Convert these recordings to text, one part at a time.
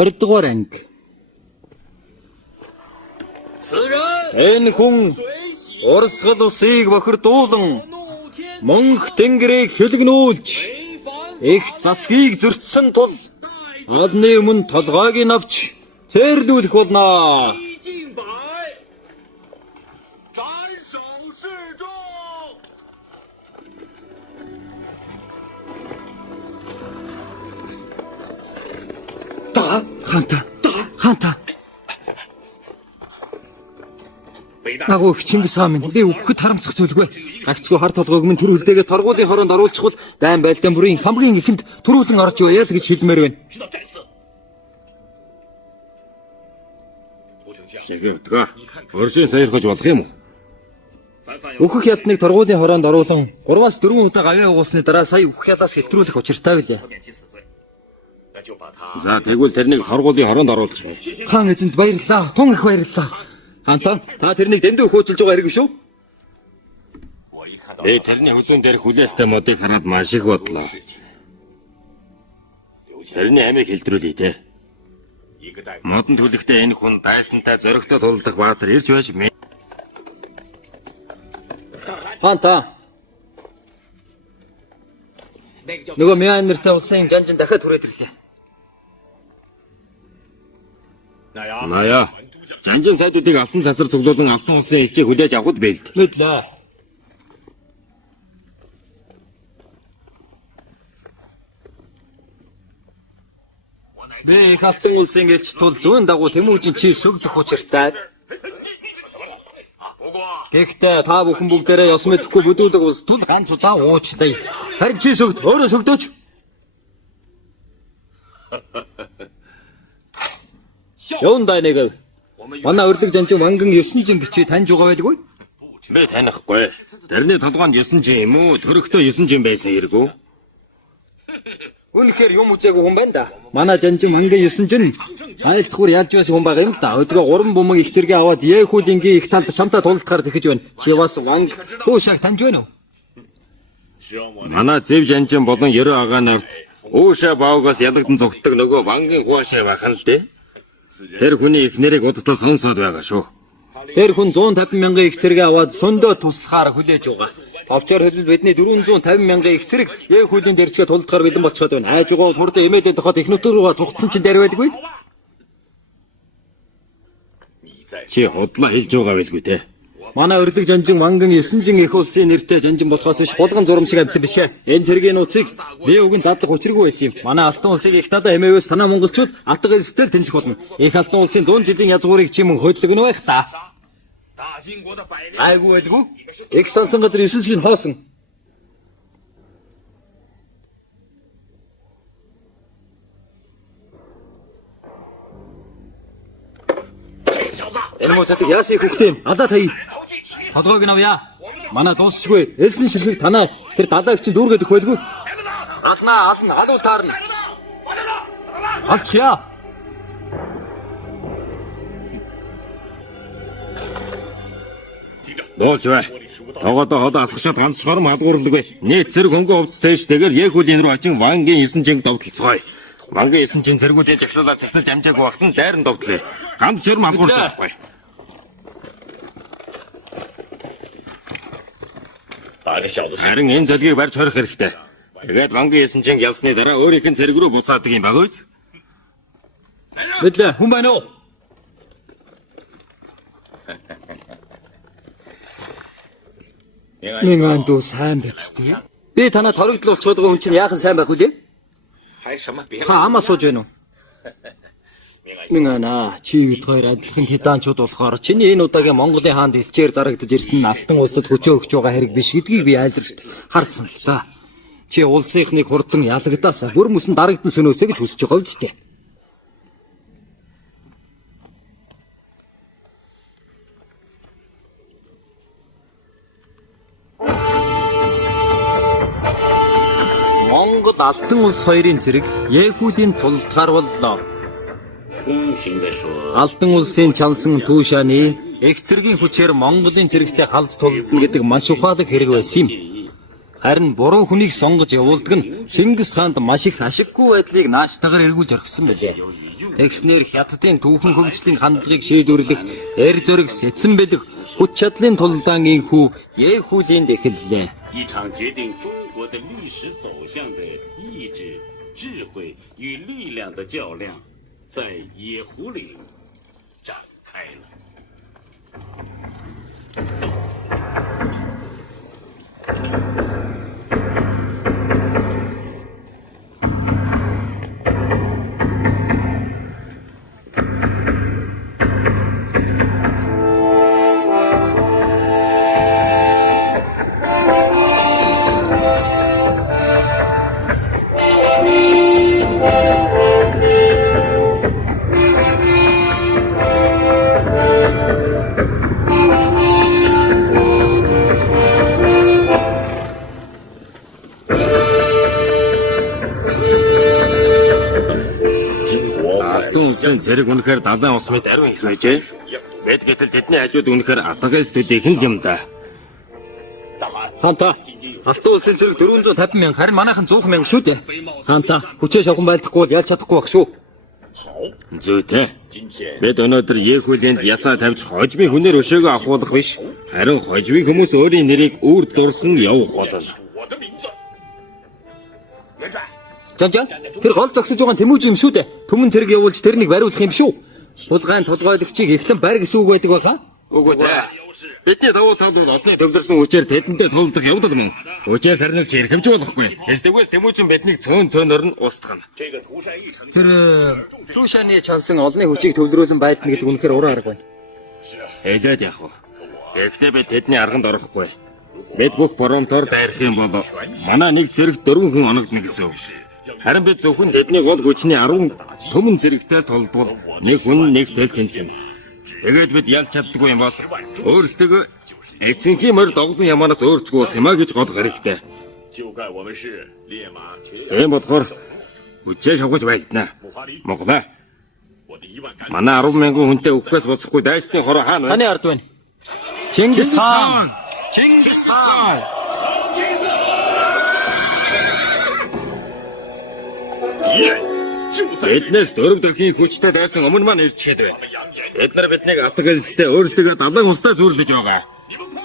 20-р анги. Энэ хүн урсгал усыг бохирдуулан мөнх тэнгэрийг хөлгнүүлж их засгийг зөрчсөн тул олны өмнө толгойг нь авч цээрлүүлэх болно. Ханта. Агуу Чингис хаан минь би өгөхөд харамсах зүйлгүй. Гагцгүй хар толгойг минь төр хөлдөөгээ торгуулийн хороонд оруулчихвал дайн байлдаан бүрийн хамгийн ихэнд төрүүлэн орж яваа л гэж хэлмээр байна. Шигээ утгаа. Өршин саярхаж болох юм уу? Өөхөх ялтныг торгуулийн хороонд оруулан 3-4 удаа гавьяа угаасны дараа сая өөхөх ялаас хэлтрүүлэх учиртай билээ. За тэгвэл тэрнийг торгуулийн хороонд оруулчих. Хаан эзэнд баярлалаа. Тун их баярлалаа. Хантаа та тэрнийг дэмдээ хөөцөлж байгаа хэрэг биш үү? Би тэрний хүзүүн дээр хүлээстэй модыг хараад маш их бодлоо. Тэрний амийг хэлтрүүлээ те. Модон түлхтэй энэ хүн дайсантай зоригтой тулдах баатар ирж байж мэ. Хантаа. Нөгөө мяан нэртэй улсын жанжин дахиад түрээд ирлээ. Ная. Жанжин сайдуудыг алтан цасар цуглуулан алтан улсын элчийг хүлээж авахд бэлд. Мэдлээ. Би их алтан улсын элч тул зүүн дагуу Тэмүүжин чи сөгдөх учиртай. Гэхдээ та бүхэн бүгдээрээ ёс мэдэхгүй бүдүүлэг ус тул ганц удаа уучлаа. Харин чи сөгд өөрөө сөгдөөч. Юундай нэг манай өрлөг жанжин ванган 9 жин бичиг таньж байгаа байлгүй? Би танихгүй. Тэрний толгоонд 9 жин юм уу? Төрөختөө 9 жин байсан хэрэггүй. Үнэхээр юм үзээгүй хүн байна да. Манай жанжин ванган 9 жин айлтгуур ялж байсан хүн байгаа юм л да. Өдгөө 3 бумаг их зэрэг аваад Яхүлингийн их талд шамтаа тулдахаар зэхэж байна. Чи бас ванг хуушааг таньж байна уу? Манай зэв жанжин болон 90 агаа нарт ууша баавгаас ялагдан зогтдог нөгөө вангийн хуашаа бахан л дээ. Тэр хүний их нэрийг удтал сонсоод байгаа шүү. Тэр хүн 150 мянган их зэрэг аваад сундөө туслахаар хүлээж байгаа. Овчоор хэлбэл бидний 450 мянган их зэрэг Яхүлийн дэрчгээ тулдахаар бэлэн болчиход байна. Айж байгаа бол хурдан эмээлээ тохоод их нутгаар руугаа цугтсан чинь дэр байлгүй. Чи худлаа хэлж байгаа байлгүй те. Манай өрлөг жанжин ванган 9 жин их улсын нэртэй жанжин болохоос биш булган зурам шиг амт биш ээ. Энэ цэргийн нууцыг би өгөн задлах учиргүй байсан юм. Манай алтан улсыг их талаа хэмээвээс танаа монголчууд атга эстэл тэнцэх болно. Их алтан улсын 100 жилийн язгуурыг чи мөн хөдлөгнө байх та. Айгуу байлгүй. Их сансан гадар 9 жин хоосон. Энэ моцод яасан их хөхтэй юм. Алаа тая. Толгойг нь авъя. Манай дуусшгүй. Элсэн ширхэг танаа тэр далаагч чинь дүүргээд өх байлгүй. Алнаа, алуул таарна. Алчхия. Дуулж бай. Тогоодоо холоо асгашаад ганц шором алгуурлаг. Нийт зэрэг хөнгө хувцастай ш. Тэгэл Яхүлийн рүү очин вангийн 9 жинг довтлцгоё. Вангийн 9 жин зэргүүдийн жагсаалаа цацаж амжаагүй багт нь дайран довтлээ. Ганц шором алгуурлахгүй. Харин энэ золгийг барьж хорих хэрэгтэй. Тэгээд вангийн 9 жин ялсны дараа өөрийнх нь зэрэг рүү буцаадаг юм баггүй. Мэдлээ, хүн байна уу? Минь дүү сайн бицтэй. Би танаа торогдол болчиход байгаа хүн чинь яахан сайн байх вүлээ? Та амаа сууж байна уу? Минь чи бид хоёр адилхан хидаанчууд болохоор чиний энэ удаагийн Монголын хаанд хэлчээр зарагдаж ирсэн нь алтан улсад хүчөө өгч байгаа хэрэг биш гэдгийг би айлралт харсан л та. Чи улсынхныг хурдан ялагдаасаа бүр мөсөн дарагдан сөнөөсэй гэж хүсэж байгаа үстэй. Монгол алтан улс хоёрын зэрэг Яхүлийн тулдгаар боллоо. Алтан улсын чансан түүшааны их зэргийн хүчээр Монголын зэрэгтэй халд тулдна гэдэг маш ухаалаг хэрэг байсан юм. Харин буруу хүнийг сонгож явуулдаг нь Чингис хаанд маш их ашиггүй байдлыг нааштайгаар эргүүлж орхисон байлээ. Тэгснээр хятадын түүхэн хөгжлийн хандлагыг шийдвэрлэх, эр зориг сэцэн бэлэх, хүч чадлын тулдаан инхүү Яхулийн эхэллээ. 一场决定中国的历史走向的意志、智慧与力量的较量，在野狐岭展开了。 Алтан улсын зэрэг үнэхээр далайн ус мэд ариун их байжээ. Мэд гэтэл тэдний хажууд үнэхээр атагайстуудын хэн юм да. Хаанта Алтан улсын зэрэг 450 мянга, харин манайхан 100 мянга шүү дээ. Хаанта хүчээ шавхан байлдахгүй бол ялж чадахгүй байх шүү. Зүйтэй. Мэд өнөөдөр Яхуленд ясаа тавьж хожмын хүнээр өшөөгөө авахулах биш. Харин хожмын хүмүүс өөрийн нэрийг үрд дурсан явах болно. 我的名字，元帅。 Жан тэр гол зогсож байгаа Тэмүүж юм шүү дээ. Түмэн зэрэг явуулж тэрнийг бариулах юм шүү. Тулгаан тулгойлогчийг эхлэн барь гэсэн үг байдаг баха. Үгүй дээ. Бидний давуу тал бол олны төвлөрсөн хүчээр тэдэндээ тулдах явдал мөн. Хүчээ сарнивч хэрхэмж болохгүй. Тэгээс Тэмүүжин биднийг цөөнөөр нь устгах нь. 这个涂山一城 Тэр Түүшааны чансан олны хүчийг төвлөрүүлэн байлдана гэдэг үнэхээр уран арга байна. Хэлээд явах уу. Гэхдээ бид тэдний арганд орохгүй. Бид бүх боромтоор дайрах юм бол манай нэг зэрэг 4 хүн оногдно гэсэн үг. Харин бид зөвхөн тэдний гол хүчний 10 төмөн зэрэгтэй толдвол нэг хүн нэг тэл тэнцэн. Тэгээд бид ялж чаддгүй юм бол өөрсдөө эцэнхийн морь доглон ямаанаас өөрцгөө ус юмаа гэж голох хэрэгтэй. 就该我们是烈马群羊。 Тийм болохоор хүчээ шавгаж байлдана. Монголаа. 我的1万杆 Манай 10 мянган хүнтэй өгөхөөс боцохгүй дайсны хороо хаана вэ? Таны ард байна. Чингис хаан. Чингис хаан. Биднээс 4 дахин хүчтэй дайсан өмнө маань ирчихэд байна. Бид нар биднийг атгалстай өөрсдөө далайн устдаа зүйрлэж байгаа.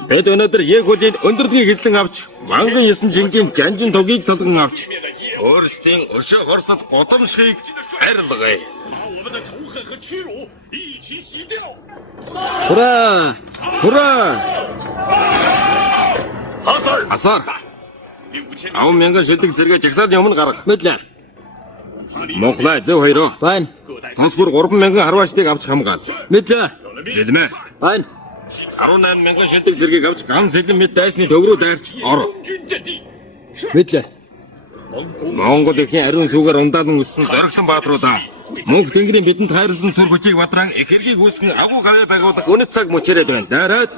Бид өнөөдөр Яхулийн өндөрлөгийг эзлэн авч, манган 9 жингийн жанжин тогийг салган авч, өөрсдийн өшөө хорсол годомшгийг арилгая. 把我们的仇恨和屈辱一起洗掉。 Хура! Хура! Хасар! Асар! 5000 5 мянган шилдэг зэрэгэ жагсаалын өмнө гарга. Мэдлээ. Монголаа зөв хоёроо. Байна. Тос бүр 3 мянган харваачдыг авч хамгаал. Мэдлээ. Зэлмэ. Байна. 18 мянган шилдэг зэргийг авч ган сэлэн мэд дайсны төв рүү дайрч ор. 军阵地， Мэдлээ. Монгол ихийн ариун сүгээр ундаалan өссөн зоригтон баатруудаа мөнх тэнгэрийн бидэнд хайрлсан сүр хүчийг бадран их хэргийг үүсгэн агуу гавь байгуулах үнэт цаг мөчрөөд байна. Дараад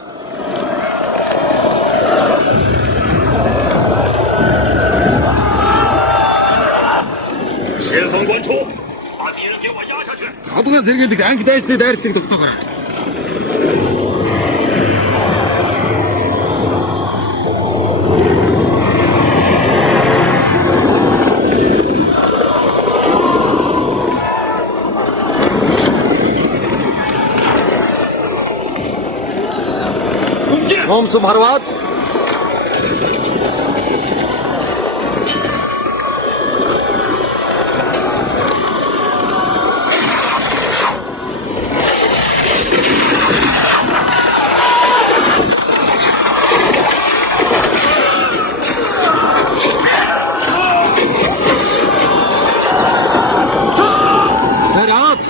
前方关出，把敌人给我压下去。 толгой зэрэгэлдэг анги дайсны дайралтыг тогтоохоор. Номсум харваад. Заряд.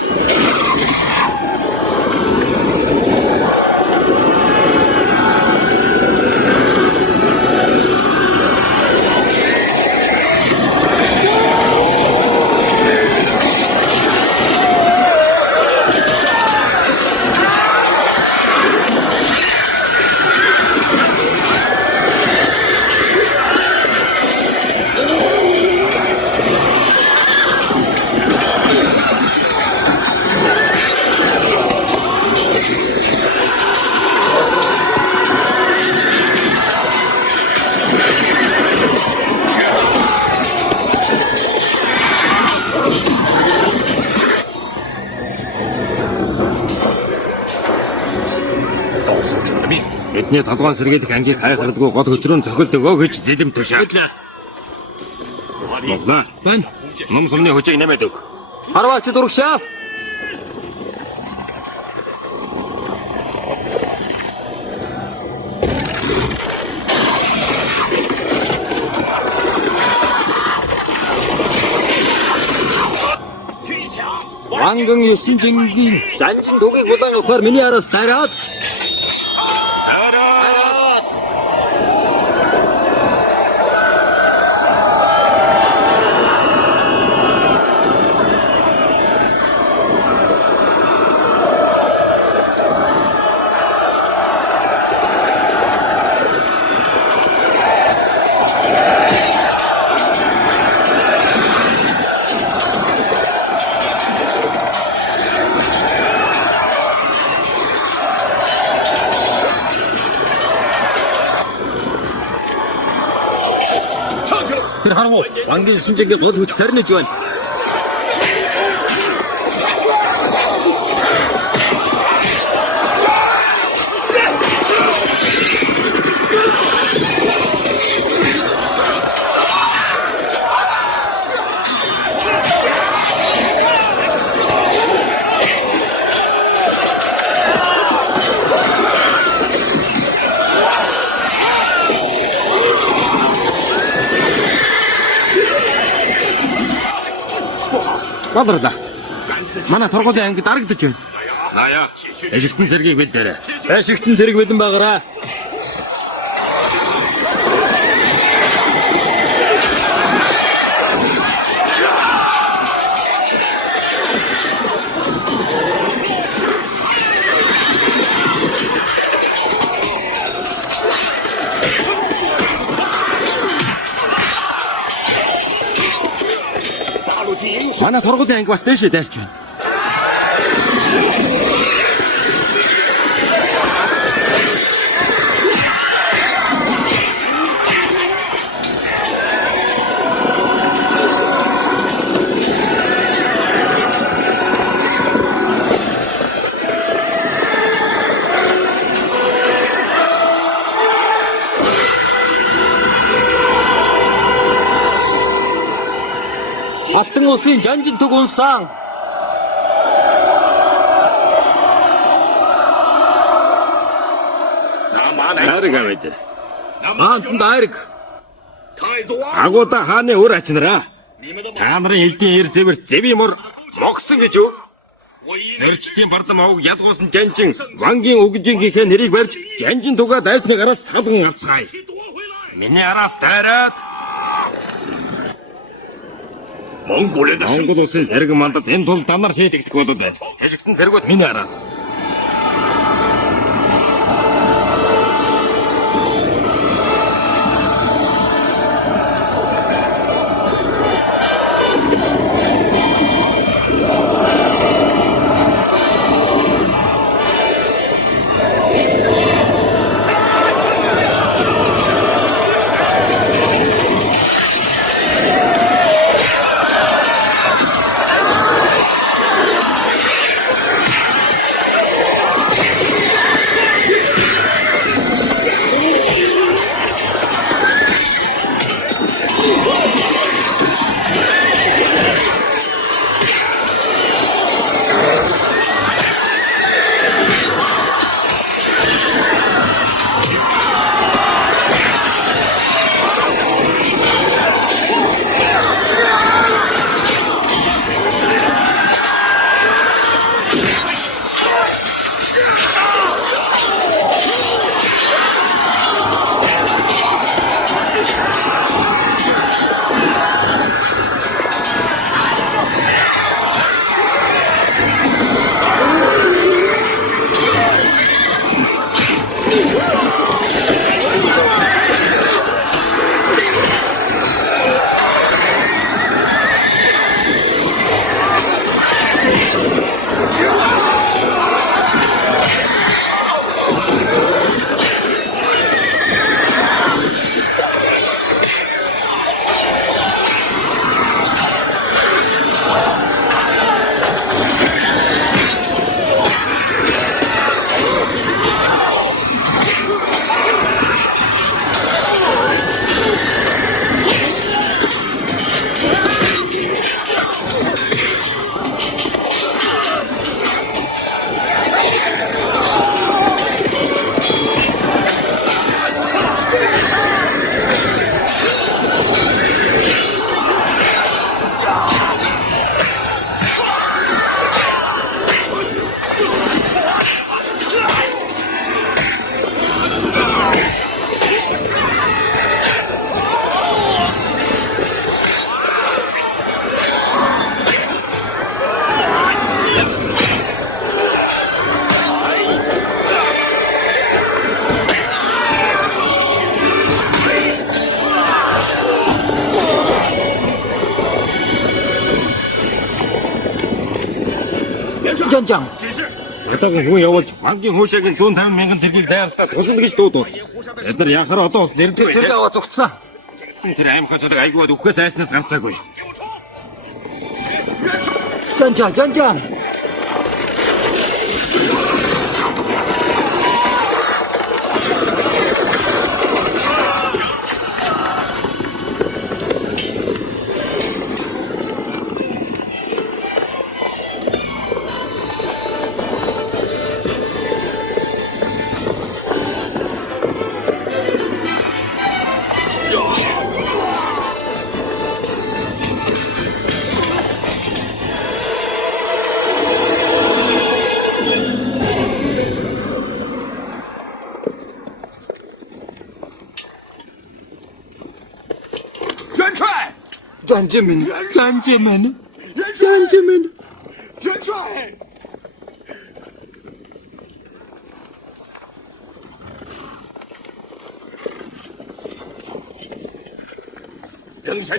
бидний толгойн сэргийлэх ангийг хайхралгүй гол хөчрөөн цохилт өгөө гэж зэлэм төшөө. Боллоо. Байна. Ном сумны хүчийг нэмээд өг. Харваач дурагшаа. Ванган 9 жингийн жанжин тугийг улаан авахаар миний араас тараад тэр харангуй вангийн 9 жингийн гол хүч сарниж байна. Болрлаа. Манай торгуулийн анги дарагдаж байна. Наяа. Эжигтэн зэргийг бэлдээрэй. Ашигтэн зэрэг бэлэн байгаарай. Манай торгуулийн анги бас дээшээ дайрч байна. Алтан улсын жанжин туг унсан. Арга мэд. Маантан дайраг. Агуута хааны өр ачнараа. Та нарын элдийн эр зэвэрт зэви мөр могсон гэж юу? Зорчдын бардам овг ялгуусан жанжин вангийн өгжингийнхээ нэрийг барьж жанжин тугаа дайсны гараас салган авцгаая. Миний араас дайраад Монгол улсын зэрэг мандалд энэ тул данар шийдэгдэх болоод байна. Хашигтэн зэргүүд миний араас. Жанжан. Ятагийн хүн явуулж банкын хуушаагийн 150 мянган зэргийг дайралтаа туслана гэж дуудвал бид нар яхаар одоо бас нэрдэг Зэрэг аваа зүгтсэн. тэр аймхаа цолог айгууад өгөхөөс айснаас гарцаагүй. Жанжан. Жанжимэн.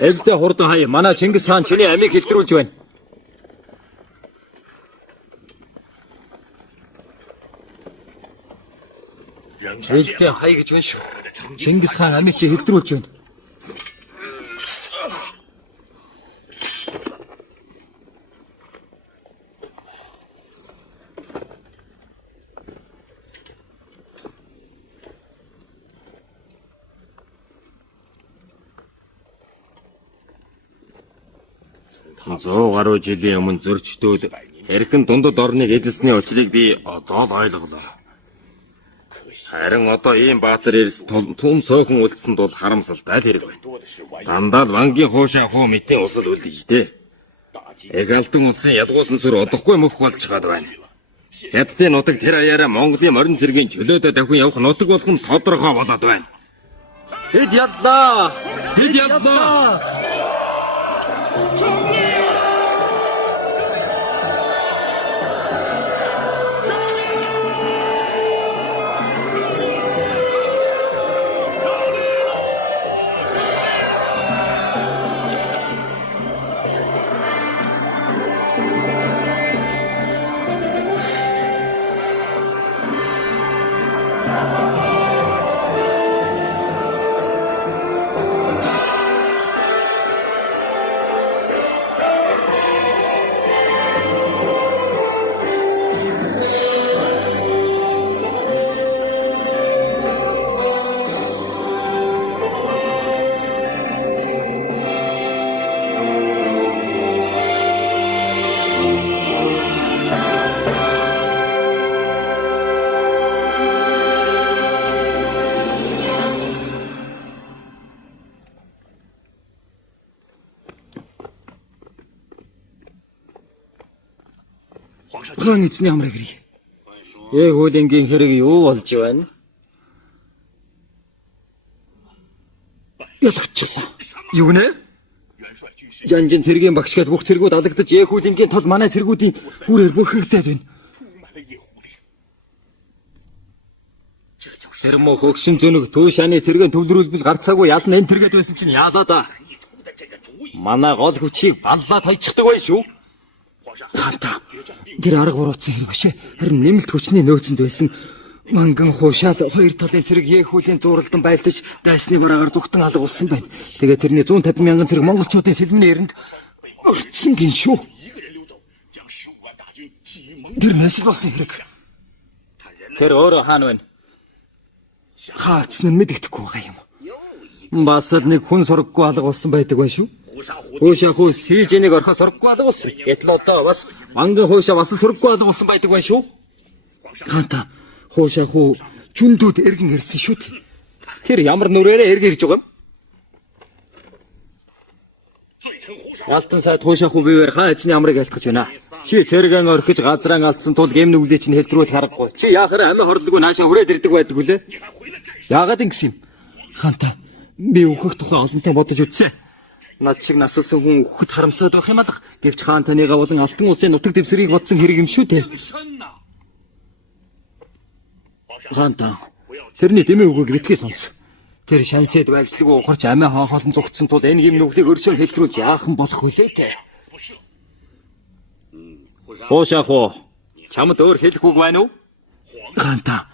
Элдэ хурдан хаяа. Манай Чингис хаан чиний амийг хэлтрүүлж байна. Элдэ хаяа гэж байна шүү. Чингис хаан амийг чи хэлтрүүлж байна. Зөө гаруй жилийн өмнө зөрчдөөд хэрхэн дундад орныг эдэлсний учрыг би одоо л ойлголоо. Харин одоо ийм баатар эрс түн цөөхөн үлдсэнд бол харамсалтай л хэрэг байна. Дандаа л вангийн хуушаа хуу мэтийн усал үлдэж дээ. Эгалдан улсын ялгуулсан сүр одохгүй мөх болж чад байна. Хятадын нутаг тэр аяараа Монголын морин цэргийн чөлөөдөө давхин явах нутаг болох нь тодорхой болоод байна. Хэд яллаа. Хаан эзний амраг ирээ. Яг хуулийн хэрэг юу болж байна? Ялгчихсан. Юу нэ? Жанжин цэргийн багшгаад бүх цэргүүд алагдаж яг хуулийн тол манай цэргүүдийн хүрээр бүрхэгдээд байна. Тэр мө хөгшин зөнөг туушааны цэргийн төвлөрүүлбэл гарцаагүй ялна энэ тэргээд байсан чинь яалаа да. Манай гол хүчийг баллаад хайчихдаг бай шүү. Хаанта тэр арга буруутсан хэрэг бишээ. Харин нэмэлт хүчний нөөцөнд байсан. Манган хуушаал хоёр талын цэрэг Ехүүлийн зууралдан байлдаж дайсны бараагаар зүгтэн алга болсон байна. Тэгээд тэрний 150 мянган цэрэг монголчуудын сэлмний эрэнд өртсөн гин шүү. Тэр нэсэл болсон хэрэг. Тэр өөрөө хаан байна. Хаац нь мэддэхгүй байгаа юм. Бас л нэг хүн сургаггүй алга болсон байдаг байна шүү. Хуушаа хуу сижэнийг орхоо сургаггүй алга болсон. Гэтэл одоо бас манган хуушаа бас сургаггүй алга болсон байдаг байна шүү. Хаанта хуушаа хуу жүндүүд эргэн ирсэн шүү дээ. Тэр ямар нүрээрээ эргэн ирж байгаа юм? Алтан сайд хуушаа хуу бивэр хаан эзний амрыг ялах гэж байна. Чи цэргэн орхиж газраан алдсан тул гэмнүглээ чинь хэлтрүүл харахгүй. Чи яахаар амиа хорлоггүй наашаа хүрээд ирдэг байдаг үлээ. Яагаад ингэс юм? Хаанта би өөхөх тухай олонтой бодож үзсэн. Над шиг насалсан хүн өөхөд харамсаад байх юм алах. Гэвч хаан таныгаа болон алтан улсын нутаг дэвсрийг бодсон хэрэг юм шүү дээ. Хаанта тэрний дэмий үгийг битгий сонс. Тэр шансэд байлдалгүй ухарч амиа хаахолон зүгтсэн тул энэ гимнүглийг өршөөн хэлтрүүлж яахан болох вүлээ те. Хуушаах уу? Чамд өөр хэлэх үг байна уу? Ганта.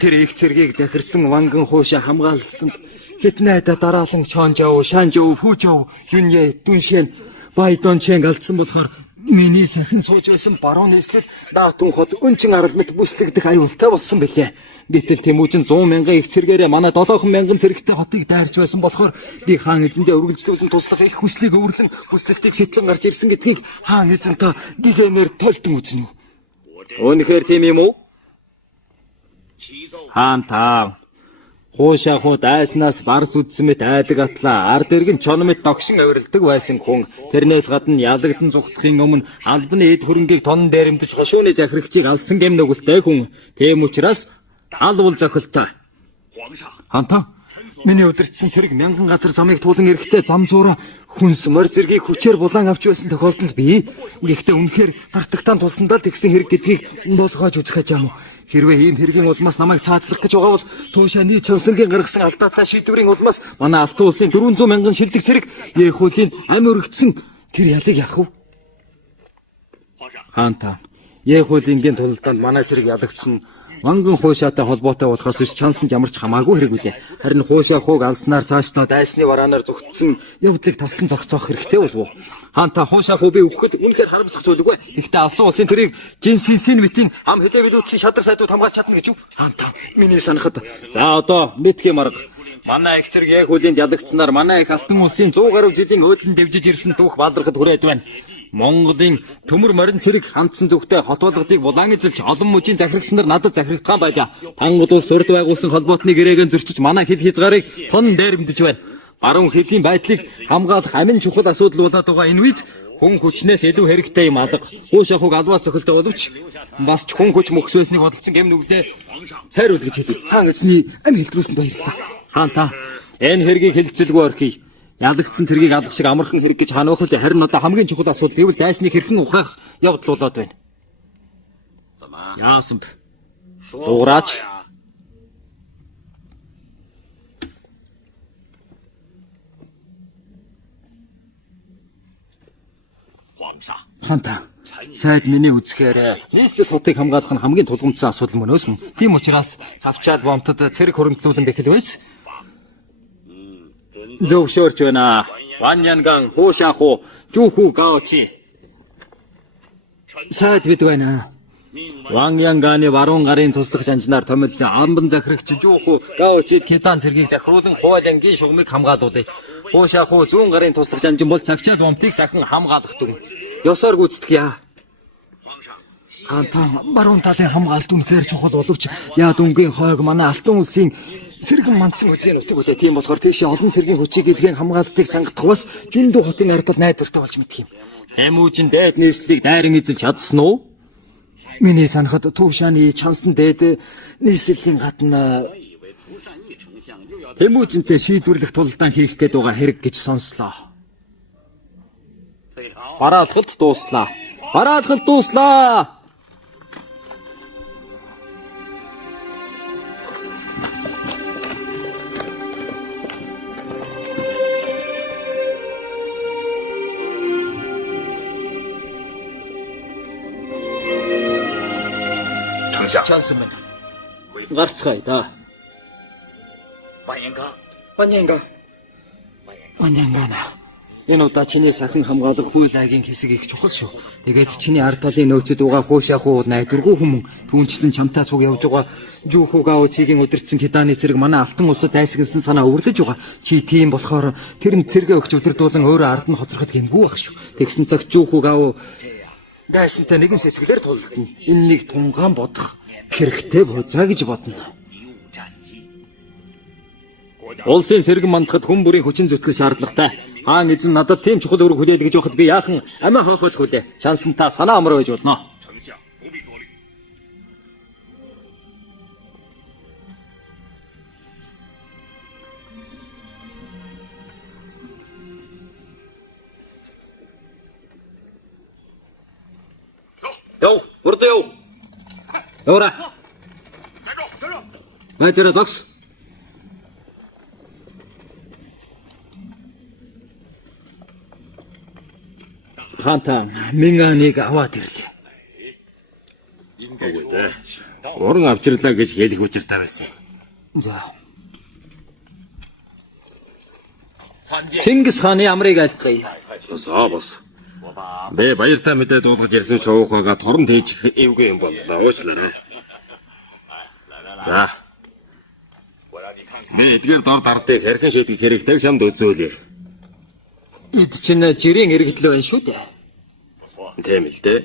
Тэр их цэргийг захирсан ванган хуушаа хамгаалалтанд хитнайда дараалан Чонжоо, Шанжоо, Фүжөө, Юнье, Дүншэн, Байдончэн алдсан болохоор миний сахин сууж байсан баруун нийслэл Даатун хот өнчин арал мэт бүслэгдэх аюултай болсон бэлээ. Гэтэл Тэмүүжин 100 мянган их цэргээрээ манай 7 мянган цэрэгтэй хотыг дайрч байсан болохоор би хаан эзэндээ өргөлжлүүлэн туслах их хүслийг өвөрлөн бүслэлтийг сэтлэн гарч ирсэн гэдгийг хаан эзэн та гигэнээр тольдон үзнэ үү? Үнэхээр тийм юм уу? Хаан та хуушаах уу дайснаас барс үдсэн мэт айдаг атлаа ард иргэн чон мэт догшин авиралдаг байсан хүн тэрнээс гадна ялагдсан зүгтхийн өмнө албаны эд хөрөнгийг тон дээрэмдэж хошууны захирагчийг алсан гэм нүгэлтэй хүн тийм учраас албал зохилтой. Хантаа миний өдөртсөн цэрэг мянган газар замыг туулан эрэхтэй зам зуура хүнс морь зэргийг хүчээр булаан авч байсан тохиолдол бий. Гэхдээ үнэхээр гартагтаан тулсандаа л тэгсэн хэрэг гэдгийг болгоож үзэх гэж юм. Хэрвээ ийм хэргийн улмаас намайг цаацлах гэж байгаа бол Туушааны Чонсонгийн гаргасан алдаатай шийдвэрийн улмаас манай Алтан улсын 400 мянган шилдэг цэрэг Ехүлийн ам өргөцсөн тэр ялыг яах вэ? Хаанта Ехүлийнгийн тулалдаанд манай цэрэг ялагдсан ванган хуушаатай холбоотой болохоос биш Чонсонд ямар ч хамаагүй хэрэг үлээ. Харин хуушаа хууг алснаар цаашлаа дайсны вараанаар зүгтсэн явдлыг таслан зогцоох хэрэгтэй болов уу? Хаанта хуушаа хуу би өгөхөд үнэхээр харамсах зүйл үгүй. Гэхдээ алсан улсын тэрийг жинсинсийн мэтийн ам хэлээ билүүцсэн шадар сайдууд хамгаалж чадна гэж юу? Хаанта миний санахад за одоо мэдхий марга манай их цэрэг Ехүлинд ялагдсанаар манай их Алтан улсын 100 гаруй жилийн өөдлөн дэвжиж ирсэн түүх баалрахад хүрээд байна. Монголын төмөр морин цэрэг хандсан зүгтээ хот болгодыг булаан эзэлж олон мужийн захирагч нар надад захирагдсан байлаа. Тангууд улс урд байгуулсан холбоотны гэрээгэн зөрчиж манай хил хязгаарыг тон дээрэмдэж байна. Баруун хэлийн байдлыг хамгаалах амин чухал асуудал болоод байгаа энэ үед хүн хүчнээс илүү хэрэгтэй юм алга. Хуушаах хууг албаас цохилтой боловч бас ч хүн хүч мөхс байсныг бодолцсон гэм нүглээ. Цайруул гэж хэлээ. Хаан эзний ам хэлдрүүлсэнд баярлалаа. Хаан та энэ хэргийг хэлцэлгүй орхий. Ялагдсан цэргийг алгах шиг амархан хэрэг гэж хаанах вэ? Харин одоо хамгийн чухал асуудал гэвэл дайсныг хэрхэн ухрах явдал болоод байна. Яасан бэ? Дуураач. Ханта сайд миний үзэхээр нийслэл хотыг хамгаалах нь хамгийн тулгымдсан асуудал мөн өсмөн. Тийм учраас цавчаал бомтод цэрэг хөрөнгөлүүлэн бэхэл байс. Зөвшөөрч байна. Ваньянган хуушаах уу жүүхүү гаочи. Сайд бид байна. Ваньянганы баруун гарын туслах жанжнаар томилсон амбан захирагч жүүхүү гаочид Китан цэргийг захируулан хуулиангийн шугамыг хамгаалуулъя. Хуушаах уу зүүн гарын туслах жанжин бол цавчаал бомтыг сахан хамгаалах дүн. Ёсоор гүйцэтгэе яа. Хантаа баруун талын хамгаалалт үнэхээр чухал боловч яа дүнгийн хойг манай Алтан улсын сэргэн мандсан хөдлийн нутаг үлээ. Тийм болохоор тийшээ олон цэргийн хүчийг илгээн хамгаалалтыг сангадахаас Жүндүү хотын ардал найдвартай болж мэдх юм. Тэмүүжин дээд нийслэлийг дайран эзэлж чадсан уу? Миний санахад Туушааны Чонсон дээд нийслэлийн гадна Тэмүүжинтэй шийдвэрлэх тулалдаан хийх гээд байгаа хэрэг гэж сонслоо. Бараалхалт дууслаа. Бараалхалт дууслаа. Чонсон гарцгаая да. Ваньянгана. Энэ удаа чиний сахин хамгаалах хууль айгийн хэсэг их чухал шүү. Тэгээд чиний ард талын нөөцөд угаа хуушаах уу найдваргүй хүмүүс түүнчлэн чамтай цуг явж байгаа жүүхүү гаоцгийн өдөртсөн Китаны цэрэг манай Алтан улсад дайсагнсан санаа өвөрлөж байгаа. Чи тийм болохоор тэр нь цэргээ өгч өдөрдүүлэн өөрөө ард нь хоцроход гэмгүй байх шүү. Тэгсэн цагт жүүхүү гао дайсантай нэгэн сэтгэлээр тулдна. Энэ нэг тунгаан бодох хэрэгтэй буузаа гэж бодно. Улсын сэргэн мандахад хүн бүрийн хүчин зүтгэл шаардлагатай. Хаан эзэн надад тийм чухал үүрэг хүлээл гэж явахад би яахан амиа хоохоос хүлээ. Чансантаа санаа амар байж болно. Яв, урд яв. Явра. Майзера зогс. Ханта минганыг аваад ирлээ. Үгүй дээ. Уран авчирлаа гэж хэлэх учиртай байсан. За. Чингис хааны амрыг альтгая. Бос. Би баяртай мэдээ дуулгаж ирсэн шоухойгоо торон тэйжих эвгүй юм боллоо. Уучлаарай. За. Би эдгээр дор дардыг хэрхэн шийдэх хэрэгтэй шамд үзүүлье. Эд чинь жирийн иргэдлээ байна шүү дээ. Тийм л дээ.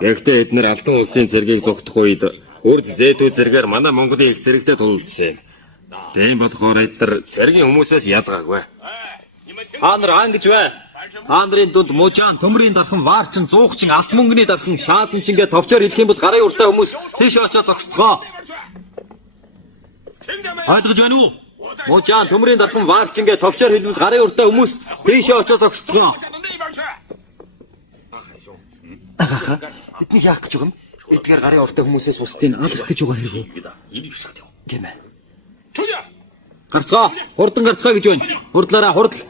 Гэхдээ эдгээр Алтан улсын цэргийг зогтох үед үрд зээтүү зэргээр манай Монголын их зэрэгтэй тулдсан юм. Тийм болохоор эдгээр цэргийн хүмүүсээс ялгаагүй. Та нар хаан гэж бай. Та нарын дунд мужаан, төмрийн дархан, ваарчин, зуухчин, алт мөнгөний дархан, шаазан чингээ товчоор хэлэх юм бол гарын уртаа хүмүүс тийш очоо зогсцгоо. Ойлгож байна уу? Мужаан, төмрийн дархан, ваарчингээ товчоор хэлбэл гарын уртаа хүмүүс тийш очоо зогсцгоо. Ахаа. Эднийг яах гэж байгаа юм? Эдгээр гарын уртаа хүмүүсээс бусдыг алах гэж байгаа хэрэг үү? Гэмэ. Гарцгаа, хурдан гарцгаа гэж байна. Хурдлаараа, хурдл.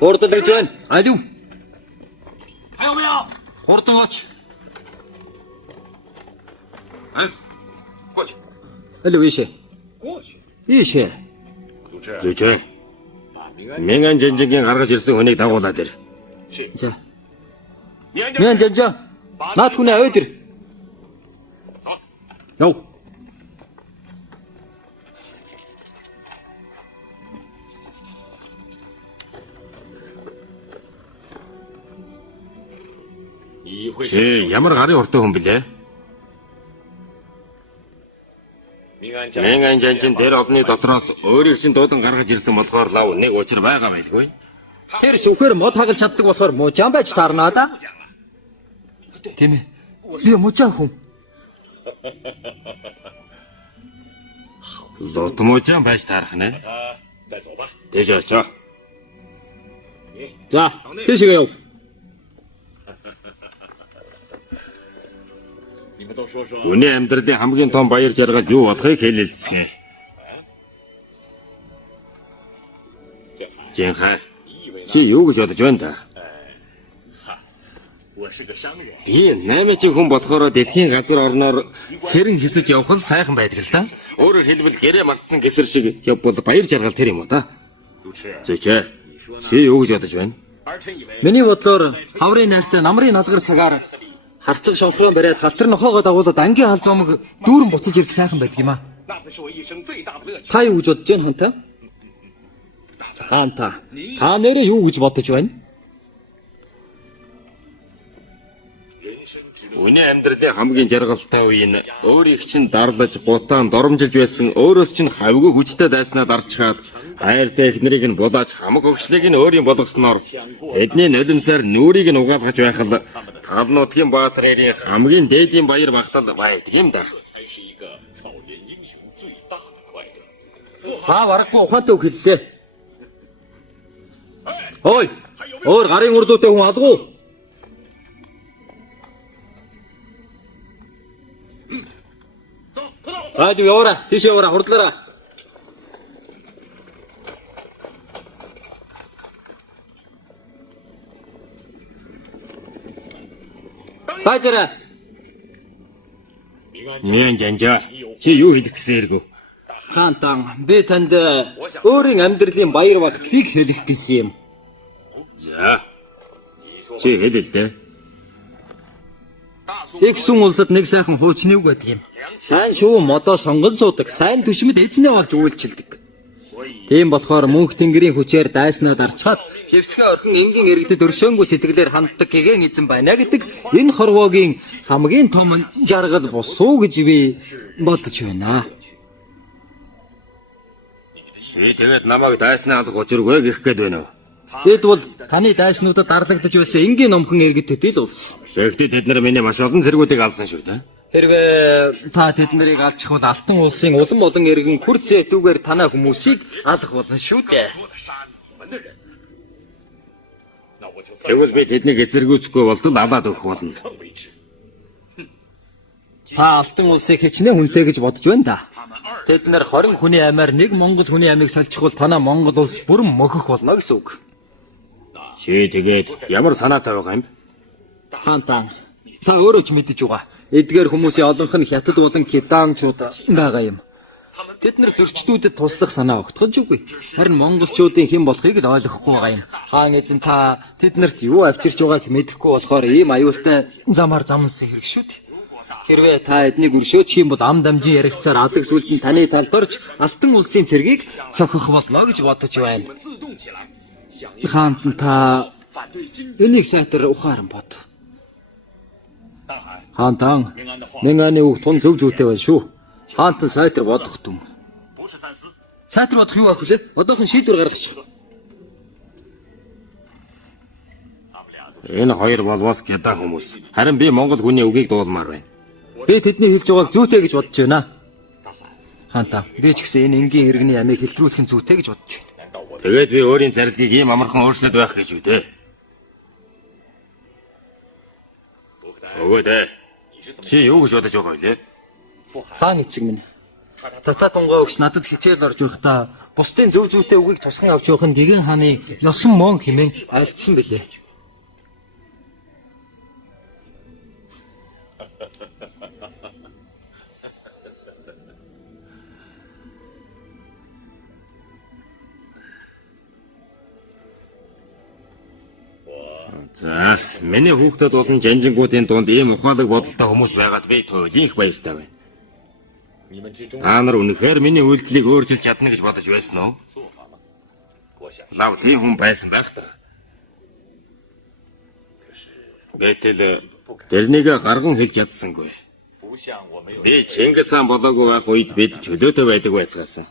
Хурдл гэж байна. Алив. Хурдан оч. Алив ийшээ. Ийшээ. Зүчээ. Мянган жанжингийн гаргаж ирсэн хүнийг дагуулад ир. За. Мянган жанжаа. Наад хүнээ аваад ир. Яв. Чи ямар гарын уртаа хүн блэ? Мянган жанжин тэр олны дотроос өөрийг чинь дуудан гаргаж ирсэн болохоор лав нэг учир байгаа байлгүй. Тэр сүхээр мод хагалж чаддаг болохоор мужаан байж таарнаа да. Тийм ээ. Би мужаан хүн. Лотможан байж таарах нэ. Дэж очоо. За, тийшээ яв. Үнэ амьдралын хамгийн том баяр жаргал юу болохыг хэлэлцгээе. Жинхаа. Чи юу гэж бодож байна та? Би наймаачин хүн болохоор дэлхийн газар орноор хэрэн хэсэж явах нь сайхан байдаг л да. Өөрөөр хэлбэл гэрээ мартсан гэсэр шиг явбал баяр жаргал тэр юм уу та? Зүйчээ. Чи юу гэж бодож байна? Миний бодлоор хаврын найртай намрын налгар цагаар харцаг шонхроо бариад халтар нохоогоо дагуулад ангийн хал зомог дүүрэн буцаж ирэх сайхан байдаг юм аа. Та юу гэж бодож байна ханта? Ханта. Та нэрээ юу гэж бодож байна? Үнэ амьдралын хамгийн жаргалтай үе нь өөрийг чинь дарлаж, гутаан, доромжилж байсан өөрөөс чинь хавьгүй хүчтэй дайснаа дарчхаад хайртай эхнэрийг нь булааж хамаг өгшлийг нь өөрийн болгосноор тэдний нулимсаар нүрийг нь угаалгаж байх л тал нутгийн баатарын хамгийн дээдийн баяр багтал байдаг юм да. Та барахгүй ухаантай үг хэллээ. Ой, өөр гарын урдуутай хүн алгуу. Айд яваараа, тийш яваараа, хурдлаараа. Бажара. Мян жанжаа. Чи юу хэлэх гэсэн хэрэг вэ? Хаантан, би танд өөрийн амьдралын баяр багтлыг хэлэх гэсэн юм. За. Чи хэлэл дээ. Эксүн улсад нэг сайхан хуучны үг байдаг юм. Сайн шүү модоо сонгон суудаг, сайн түшмэд эзнээ болж үйлчилдэг. Тийм болохоор мөнх тэнгэрийн хүчээр дайснаа дарчхаад Зевсгийн орхон энгийн иргэдэд өршөөнгүй сэтгэлээр ханддаг гэгэн эзэн байна гэдэг энэ хорвоогийн хамгийн том жаргал босуу гэж би бодож байна. Чи тэгээд намайг дайснаа алах учиргүй гэх гээд байна уу? Эд бол таны дайснуудад дарлагдж байсан энгийн номхон иргэдэд л улс. Тэгэхдээ тэд нар миний маш олон зэргүүдийг алсан шүү дээ. Хэрвээ та тэднийг алчих бол Алтан улсын улам олон иргэн хүр зээтүүгээр танаа хүмүүсийг алах болно шүү дээ. Тэгвэл би тэднийг эзэргүүцэхгүй болтол алаад өгөх болно. Та Алтан улсыг хичнээн хүнтэй гэж бодож байна да. Тэд нар 20 хүний аймаар нэг монгол хүний аймыг салчихвал танаа Монгол улс бүрэн мөхөх болно гэсэн үг. Чи тэгээд ямар санаатай байгаа юм? Хаантан, та өөрөө ч мэдэж байгаа. Эдгээр хүмүүсийн олонх нь хятад болон китаанчууд байгаа юм. Бид нар зөрчдүүдэд туслах санаа огтхож үгүй. Харин монголчуудын хэн болохыг л ойлгохгүй байгаа юм. Хаан эзэн та тэднэрт юу авчирч байгааг мэдэхгүй болохоор ийм аюултай замаар замнасан хэрэг шүү дээ. Хэрвээ та эднийг өршөөч юм бол ам дамжин яригцаар адаг сүлд нь таны талд орж алтан улсын цэргийг цохих болно гэж бодож байна. Хаант нь та энийг сайтар ухааран бод. Хаантан Мянганы үг тун зөв зүйтэй байна шүү. Хаантан сайтар бодох юм. Сайтар бодох юу ах вүлээ? Одоохон шийдвэр гаргачих. Энэ хоёр болвоос гяда хүмүүс. Харин би монгол хүний үгийг дуулмаар байна. Би тэдний хэлж байгааг зүйтэй гэж бодож байна. Хаантан би ч гэсэн энэ энгийн иргэний ямыг хэлтрүүлэх нь зүйтэй гэж бодож байна. Тэгээд би өөрийн зарилгийг ийм амархан өөрчлөд байх гэж үү дээ. Өгөө дээ. Чи юу гэж бодож байгаа вэ? Хаан эцэг минь. Татаа тунгай өгч надад хичээл орж байхдаа бусдын зөв зүйтэй үгийг тусган авч явах нь гэгэн хааны ёсон мон хэмээн айлтсан билээ. За, миний хүүхдэд болон жанжингуудын дунд ийм ухаалаг бодолтой хүмүүс байгаад би туйлын их баяртай байна. Та нар үнэхээр миний үйлдэлийг өөрчилж чадна гэж бодож байсан уу? Лав тийм хүн байсан байх та. Гэтэл тэрнийг гарган хэлж чадсангүй. Би Чингис хаан болоогүй байх үед бид чөлөөтэй байдаг байцгаасан.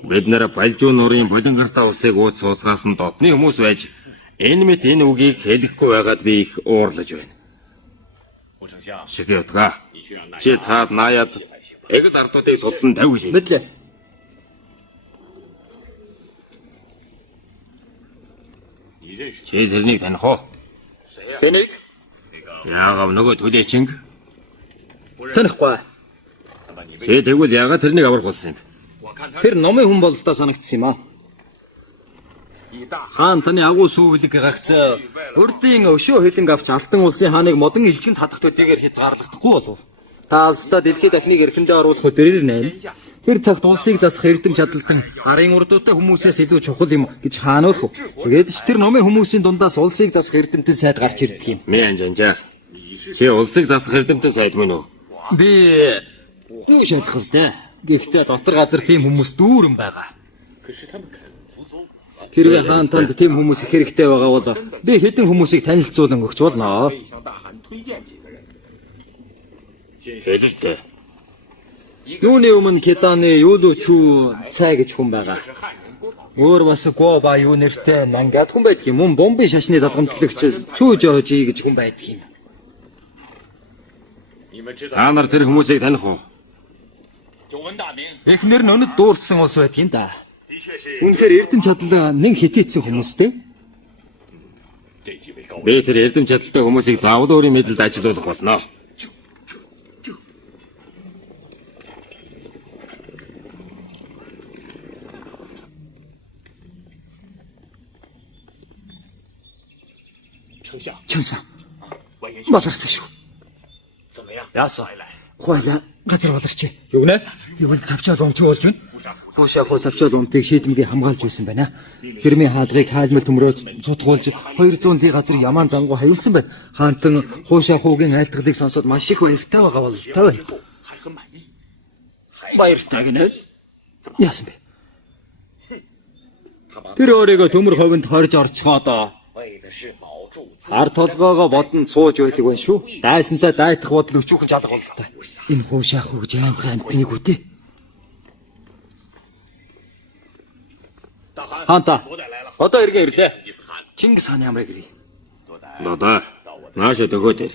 Бид нэр Балжуу нурын болонгартаа усыг ууц сууцгаас нь дотны хүмүүс байж энэ мэт энэ үгийг хэлэхгүй байгаад би их уурлаж байна. Шигэ утга. Чи цаад наяад эгэл ардуудыг сулсан 50 гэж. Мэдлээ. Чи тэрнийг таних уу? Тэнийг Яагав нөгөө төлөөчинг. танихгүй. Чи тэгвэл яагаад тэрнийг аврах болсон юм? Тэр номын хүн бололтой санагдсан юм аа. Хаан таны агуу сүүвлэг гагц урдын өшөө хилэнг авч алтан улсын хааныг модон илжинд хадах төдийгээр хязгаарлагдахгүй болов. Та алстаа дэлхийд дахныг эрхэндээ оруулах өдрөөр найна. Тэр цагт улсыг засах эрдэм чадалтан гарын урдуутай хүмүүсээс илүү чухал юм гэж хаана вэ? Тэгээд ч тэр номын хүмүүсийн дундаас улсыг засах эрдэмтэн сайд гарч ирдэг юм. Мэн жанжаа. Чи улсыг засах эрдэмтэн сайд мөн үү? Би юу шалах вэ? Гэхдээ дотор газар тийм хүмүүс дүүрэн байгаа. Хэрвээ хаан танд тийм хүмүүс их хэрэгтэй байгаа бол би хэдэн хүмүүсийг танилцуулан өгч болно. Хэлэлтэй. Юуны өмнө Китаны Юлучу цай гэж хүн байгаа. Өөр бас Го ба юу нэртэй мангад хүн байдаг юм. Мөн бомбын шашны залгамтлагч Цүүжожи гэж хүн байдаг юм. Та нар тэр хүмүүсийг таних уу? Эхнэр нь өнөд дуурсан улс байдаг юм да. Үнэхээр эрдэм чадлаа нэн хитээцсэн хүмүүстэй. Би тэр эрдэм чадалтай хүмүүсийг заавал өөрийн мэдэлд ажилуулах болно. Чансан. Болорсон шүү. Яасан? Хойлоо газар болорч. Юу гэнэ? Тэгвэл цавчаал өмч болж байна. Хуушаахуу цавчаал өмтгийг шийдэмгийн хамгаалж байсан байна. Хэрмийн хаалгыг хайлмал төмрөө цутгуулж 200 ли газар ямаан зангуу хавилсан байна. Хаантан хуушаахуугийн айлтгалыг сонсоод маш их баяртай байгаа бол тав. Баяртай гинэ. Яасан бэ? Тэр өөрийгөө төмөр ховонд хорж орцгоод ар толгоогоо бодон сууж байдаг байна шүү. Дайсантай дайтах бодол өчүүхэн жалга бололтой. Энэ хуушаахуу гэж аймхан амтныг үтээ. Хаанта. Одоо иргэн ирлээ. Чингис хааны амрыг ирье. Надаа. Нааша төгөө дээр.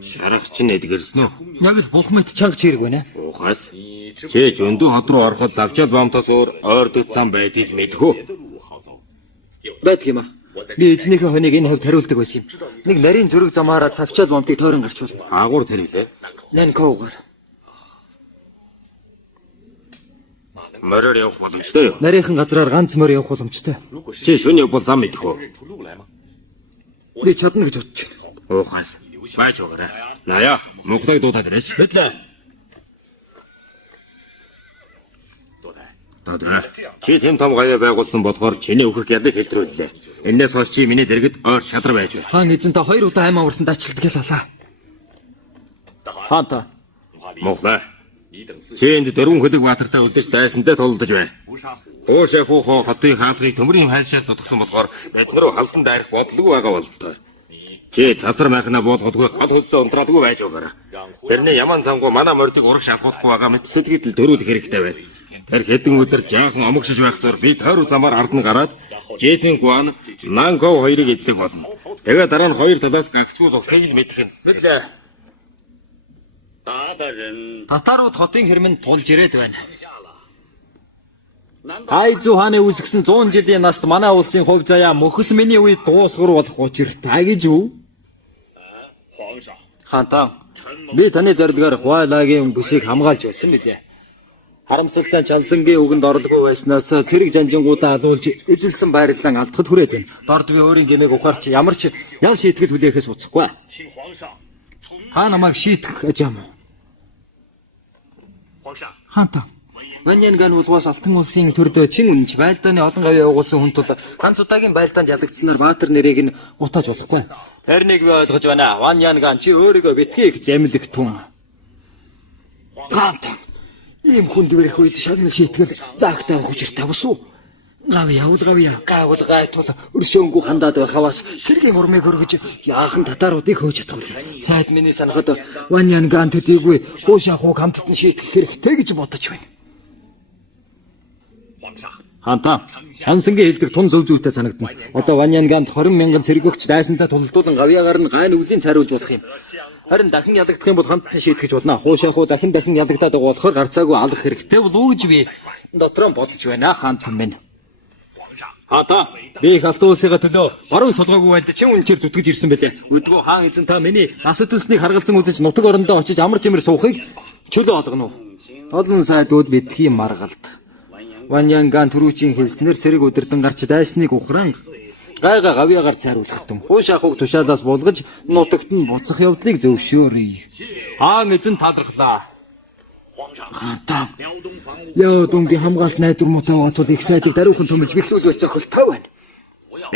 Шарах чинь эдгэрсэн үү? Яг л бухмад чанга чирэг байна. Уухаас Чи зөндөө хот руу ороход завчаал бомтоос өөр ойр дөт зам байдгийг мэдхүү. 别的路好走。 Байдаг юм аа. Би эзнийхээ хоныг энэ хавьд хариулдаг байсан юм. Нэг нарийн зөрөг замаараа цавчаал момтыг тойрон гарчвал Агуур тэрвлээ. Нанкоугаар. Мороор явах боломжтой юу? Нарийнхан газраар ганц морь явах боломжтой. Чи шөнө явбал зам мэдхүү. 出路来吗？ Би чадна гэж бодож байна. Уухаас байж байгаарай. Наяа, мөнхлөг дуудаад ирээш. Мэдлээ. Таа. Чи тэм том гавья байгуулсан болохоор чиний өөхөх ялыг хэлтрүүллээ. Эннээс хойш чи миний дэргэд ойр шадар байж бай. Хаан эзэн та 2 удаа аймаа урсан дачилдаг ялалаа. Хаан та Мөнхлөө. 你等四 Чи энд дөрвөн хөлөг баатартай үлдэж дайсантай тулдаж бай. 伏杀虎， Уушаахуу хотын хаалгыг төмрийн хайлшаар зутгсан болохоор бид нэр халдан дайрах бодлого байгаа бололтой. Чи цацар майхна буулгадгүй гал хөлсөө унтраалгүй байж байгаарай. Тэрний яман замгуу манай мордыг ураг шалгуулахгүй байгаа мэт сэтгэл төрүүлэх хэрэгтэй байна. Тэр хэдэн өдөр жаахан омогшиж байх зур би тойрог замаар ард нь гараад Жэзин Гуан Нанго хоёрыг эзлэх болно. Тэгээ дараа нь хоёр талаас гагцгүй зогсхийг л мэдэх нь. мэдлээ. 打的人 Татарууд хотын хэрмэн тулж ирээд байна. 下了。难道 Тайзу хааны үүсгэсэн 100 жилийн наст манай улсын хувь заяа мөхс миний үед дуусгар болох учиртай гэж юу? 皇上？ Хаантан би таны зорилгоор Хуайлагийн бүсийг хамгаалж байсан билээ. Харамсалтай чансангийн үгэнд орлого байснаас цэрэг жанжингуудаа алуулж эзэлсэн байрлалан алдахад хүрээд байна. Дорд би өөрийн гэмээг ухаарч ямар ч ял шийтгэл хүлээхээс буцахгүй. 请皇上从 Та намайг шийтгэх гэж юм. 皇上， Хаантан Ваньянган улгаас алтан улсын төрд чин үнэнч байлдааны олон гавьяа уугуулсан хүн тул ганц удаагийн байлдаанд ялагдсанаар Баатар нэрийг нь гутааж болохгүй. Тэрнийг би ойлгож байна. Ваньянган чи өөрийгөө битгий их зэмлэх түн. Хаантан ийм хүнд бэрх үед шагнал шийтгэл заагтай хүчтэй бус уу? Гавьяа гавьяа гайтул өршөөнгүү хандаад байхаваас цэргийн урмыг өргөж яахан татаруудыг хөөж чадахгүй. Сайд миний санахад Ваньянган төдийгүй хуушаахуг хамтд нь шийтгэх хэрэгтэй гэж бодож байна. 皇上， Хаантан чансангийн хэлдэг тун зөв зүйтэй санагдана. Одоо Ваньянганд 20 мянган цэрэгөгч дайсантай тулдуулан гавьяагаар нь гайн үлийн цайруулж болох юм. Харин дахин ялагдах юм бол хамтдаа шийтгэж болно. Хуушаахуу дахин ялагдаад байгаа болохоор гарцаагүй алах хэрэгтэй болов уу гэж би дотроо бодож байна. Хаантан минь. 皇上， Хаантан би их алтан улсыгаа төлөө баруун солгоогүй байлд чин үнчээр зүтгэж ирсэн байлээ. Өдгөө хаан эзэн та миний насад төснийг харгалзан үзэж нутаг орондоо очиж амар чимэр суухыг чөлөө олгоно уу? Олон сайдууд битгий маргалд. Ваньянган түрүүчийн хэлснээр цэрэг өдөрдөн гарч дайсныг ухраан гайга гавьяагаар цайруулах юм. Хуушаахуг тушаалаас булгаж нутагт нь буцах явдлыг зөвшөөрье. Хаан эзэн талархлаа. 皇上， Хаантан 辽东防务 яа дунгийн хамгаалт найдвар муутай батул их сайдыг даруйхан төмөлж бэхлүүлвэс зохилтой байна.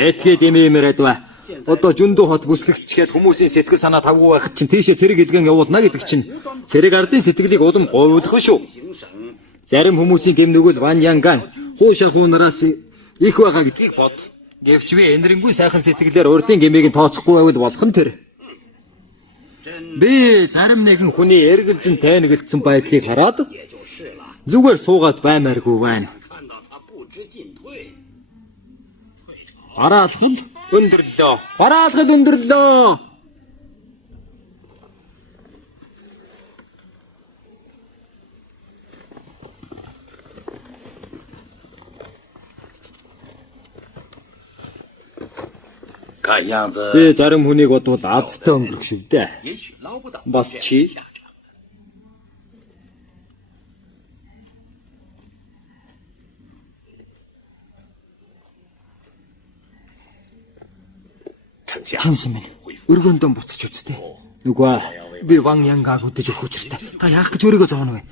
Этгээд эмээмэрэд ба. Одоо жүндүү хот бүслэгчгээд хүмүүсийн сэтгэл санаа тавгүй байхад чинь тийшээ цэрэг илгэн явуулна гэдэг чинь цэрэг ардын сэтгэлийг улам говьлох биш үү? 行省， Зарим хүмүүсийн гэмнүгэл Ваньянган хуушаахуу нараас их байгаа гэдгийг бод. Гэвч би энэрэнгүй сайхан сэтгэлээр урдын гэмээг нь тооцохгүй байвал болох нь тэр. Би зарим нэгэн хүний эргэлзэн тайнагдсан байдлыг хараад 也就是了。 зүгээр суугаад баймааргүй байна. 看到他不知进退， Бараалхал өндөрлөө. Бараалхал өндөрлөө. Би зарим хүнийг бодвол азтай өнгөрөх шүү дээ. 也许捞不到 Бас чи 下场。 丞相， Чансан минь өргөндөө буцаж үзтээ. Нүгөө би Ваньянгааг үдэж өгөх учиртай. Та яах гэж өөрийгөө зооно вэ?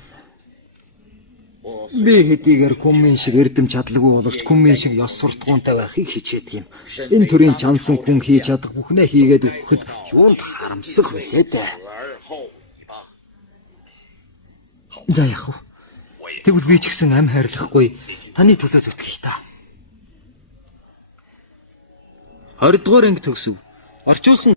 Би хэдийгээр Күммин шиг эрдэм чадлагүй боловч Күммин шиг ёс суртахуунтай байхыг хичээдэг юм. Энэ төрлийн чансан хүн хийж чадах бүхнээ хийгээд өгөхөд юунд харамсах вэ дээ. 而后已罢。 За яах вэ? Тэгвэл би ч гэсэн ам хайрлахгүй таны төлөө зүтгэж та. 20 дугаар анги төгсөв. Орчуулсан